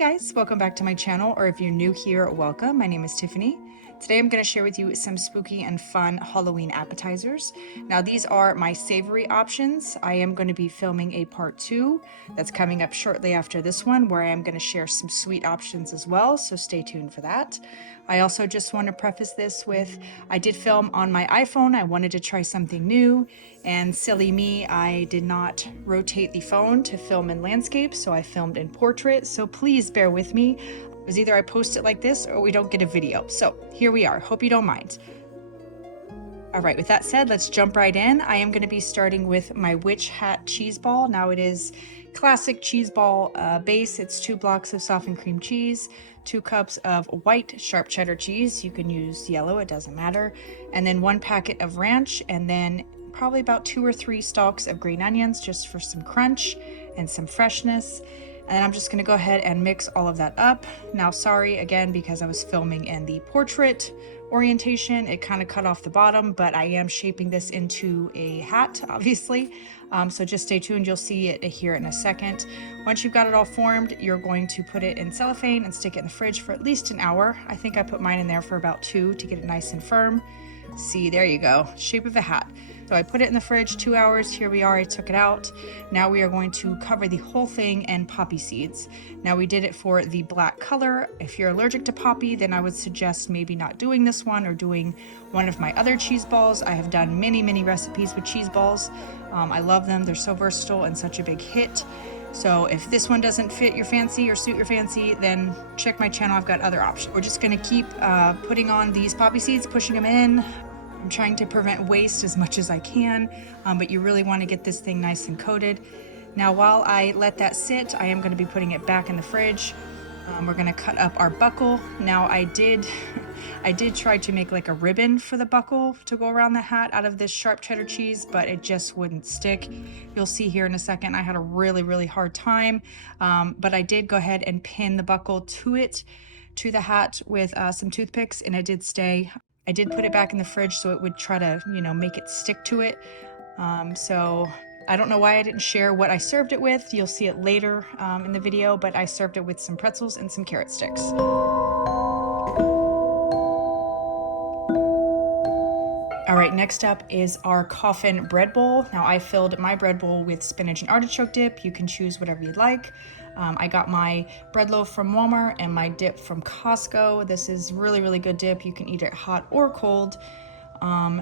guys, welcome back to my channel, or if you're new here, welcome. My name is Tiffany. Today I'm going to share with you some spooky and fun Halloween appetizers. Now these are my savory options. I am going to be filming a part 2 that's coming up shortly after this one, where I am going to share some sweet options as well, so stay tuned for that. I also just want to preface this with, I did film on my iPhone. I wanted to try something new, and silly me, I did not rotate the phone to film in landscape, so I filmed in portrait, so please bear with me. It was either I post it like this or we don't get a video. So here we are. Hope you don't mind. All right, with that said, let's jump right in. I am going to be starting with my Witch Hat Cheeseball. Now it is classic cheeseball base. It's 2 blocks of softened cream cheese, 2 cups of white sharp cheddar cheese. You can use yellow, it doesn't matter. And then 1 packet of ranch, and then probably about 2 or 3 stalks of green onions just for some crunch and some freshness. And then I'm just gonna go ahead and mix all of that up. Now, sorry again, because I was filming in the portrait orientation, it kind of cut off the bottom, but I am shaping this into a hat, obviously. So just stay tuned, you'll see it here in a second. Once you've got it all formed, you're going to put it in cellophane and stick it in the fridge for at least an hour. I think I put mine in there for about 2 to get it nice and firm. See, there you go, shape of a hat. So I put it in the fridge 2 hours. Here we are, I took it out. Now we are going to cover the whole thing in poppy seeds. Now we did it for the black color. If you're allergic to poppy, then I would suggest maybe not doing this one or doing one of my other cheese balls. I have done many recipes with cheese balls. I love them, they're so versatile and such a big hit. So if this one doesn't fit your fancy or suit your fancy, then check my channel, I've got other options. We're just gonna keep putting on these poppy seeds, pushing them in. I'm trying to prevent waste as much as I can, but you really want to get this thing nice and coated. Now while I let that sit, I am going to be putting it back in the fridge. We're going to cut up our buckle. Now I did try to make like a ribbon for the buckle to go around the hat out of this sharp cheddar cheese, but it just wouldn't stick. You'll see here in a second, I had a really hard time, but I did go ahead and pin the buckle to the hat with some toothpicks, and it did stay. I did put it back in the fridge so it would try to, make it stick to it. So I don't know why I didn't share what I served it with. You'll see it later in the video, but I served it with some pretzels and some carrot sticks. All right, next up is our Coffin bread bowl. Now I filled my bread bowl with spinach and artichoke dip. You can choose whatever you'd like. I got my bread loaf from Walmart and my dip from Costco. This is really good dip. You can eat it hot or cold.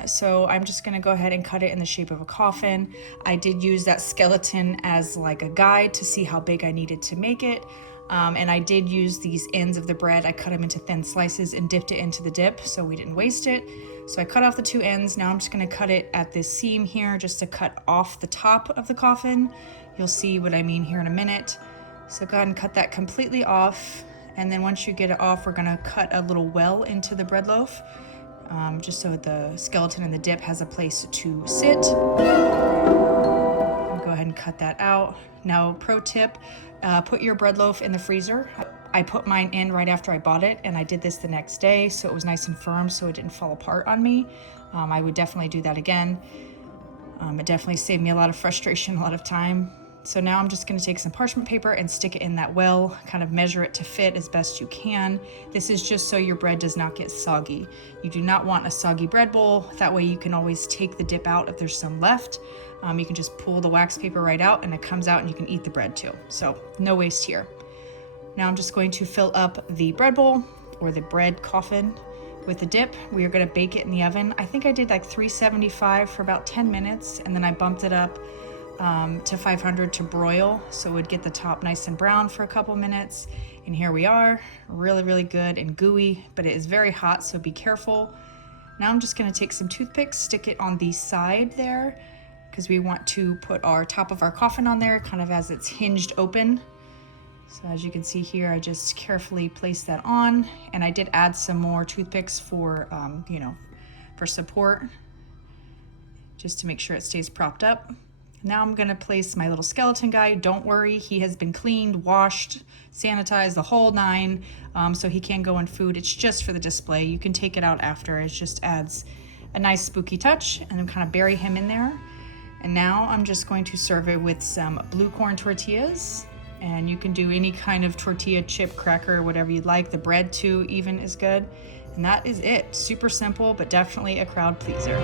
So I'm just gonna go ahead and cut it in the shape of a coffin. I did use that skeleton as like a guide to see how big I needed to make it. And I did use these ends of the bread. I cut them into thin slices and dipped it into the dip so we didn't waste it. So I cut off the 2 ends. Now I'm just gonna cut it at this seam here just to cut off the top of the coffin. You'll see what I mean here in a minute. So go ahead and cut that completely off. And then once you get it off, we're gonna cut a little well into the bread loaf, just so the skeleton and the dip has a place to sit. Go ahead and cut that out. Now, pro tip, put your bread loaf in the freezer. I put mine in right after I bought it, and I did this the next day, so it was nice and firm so it didn't fall apart on me. I would definitely do that again. It definitely saved me a lot of frustration, a lot of time. So now I'm just gonna take some parchment paper and stick it in that well, kind of measure it to fit as best you can. This is just so your bread does not get soggy. You do not want a soggy bread bowl. That way you can always take the dip out if there's some left. You can just pull the wax paper right out and it comes out and you can eat the bread too. So no waste here. Now I'm just going to fill up the bread bowl or the bread coffin with the dip. We are gonna bake it in the oven. I think I did like 375 for about 10 minutes, and then I bumped it up to 500 to broil, so it would get the top nice and brown for a couple minutes. And here we are, really good and gooey, but it is very hot, so be careful. Now I'm just gonna take some toothpicks, stick it on the side there, because we want to put our top of our coffin on there, kind of as it's hinged open. So as you can see here, I just carefully place that on, and I did add some more toothpicks for, for support, just to make sure it stays propped up. Now I'm gonna place my little skeleton guy. Don't worry, he has been cleaned, washed, sanitized, the whole 9, so he can go in food. It's just for the display. You can take it out after. It just adds a nice spooky touch, and then kind of bury him in there. And now I'm just going to serve it with some blue corn tortillas. And you can do any kind of tortilla chip cracker, whatever you'd like. The bread too even is good. And that is it. Super simple, but definitely a crowd pleaser.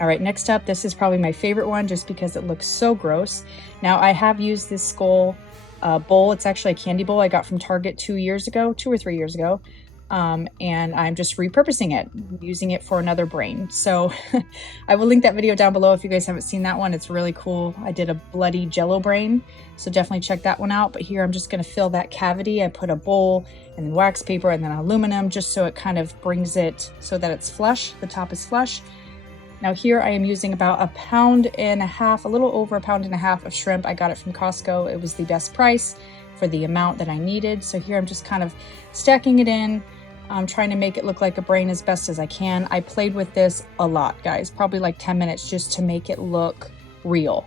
All right, next up, this is probably my favorite one just because it looks so gross. Now, I have used this skull bowl. It's actually a candy bowl I got from Target 2 or 3 years ago. And I'm just repurposing it, using it for another brain. So I will link that video down below if you guys haven't seen that one. It's really cool. I did a bloody jello brain, so definitely check that one out. But here I'm just gonna fill that cavity. I put a bowl and then wax paper and then aluminum just so it kind of brings it so that it's flush, the top is flush. Now here I am using about 1.5 pounds, a little over 1.5 pounds of shrimp. I got it from Costco. It was the best price for the amount that I needed. So here I'm just kind of stacking it in. I'm trying to make it look like a brain as best as I can. I played with this a lot, guys, probably like 10 minutes just to make it look real.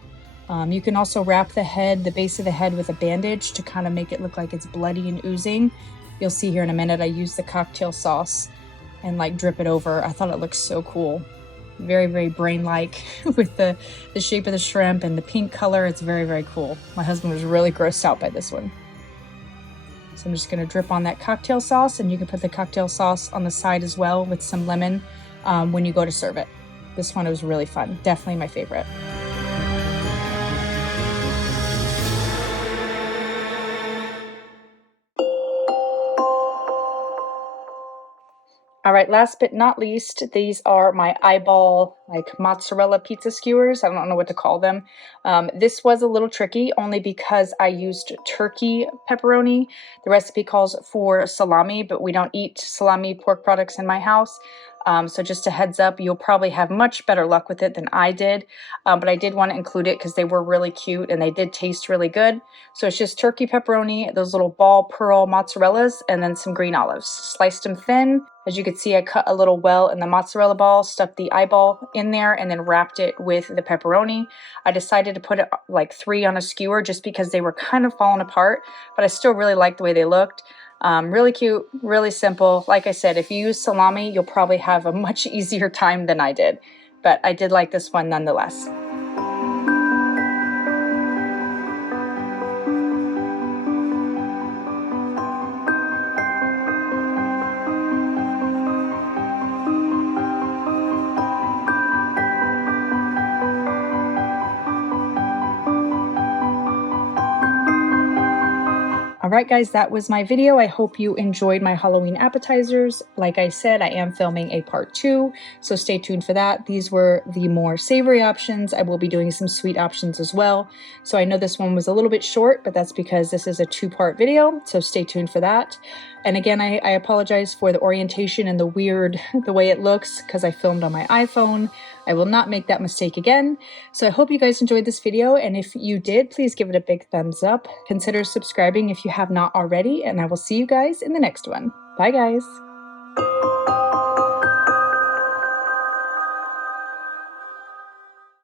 You can also wrap the base of the head with a bandage to kind of make it look like it's bloody and oozing. You'll see here in a minute, I use the cocktail sauce and like drip it over. I thought it looked so cool. Very, very brain-like with the shape of the shrimp and the pink color. It's very, very cool. My husband was really grossed out by this one. So I'm just going to drip on that cocktail sauce, and you can put the cocktail sauce on the side as well with some lemon when you go to serve it. This one was really fun. Definitely my favorite. All right, last but not least, these are my eyeball, like mozzarella pizza skewers. I don't know what to call them. This was a little tricky only because I used turkey pepperoni. The recipe calls for salami, but we don't eat salami pork products in my house. So just a heads up, you'll probably have much better luck with it than I did. But I did want to include it because they were really cute and they did taste really good. So it's just turkey pepperoni, those little ball pearl mozzarellas, and then some green olives. Sliced them thin. As you can see, I cut a little well in the mozzarella ball, stuffed the eyeball in there, and then wrapped it with the pepperoni. I decided to put it like 3 on a skewer just because they were kind of falling apart, but I still really liked the way they looked. Really cute, really simple. Like I said, if you use salami, you'll probably have a much easier time than I did, but I did like this one nonetheless. Alright guys, that was my video. I hope you enjoyed my Halloween appetizers. Like I said, I am filming a part 2, so stay tuned for that. These were the more savory options. I will be doing some sweet options as well. So I know this one was a little bit short, but that's because this is a 2-part video, so stay tuned for that. And again, I apologize for the orientation and the way it looks because I filmed on my iPhone. I will not make that mistake again. So I hope you guys enjoyed this video, and if you did, please give it a big thumbs up. Consider subscribing if you have not already, and I will see you guys in the next one. Bye guys.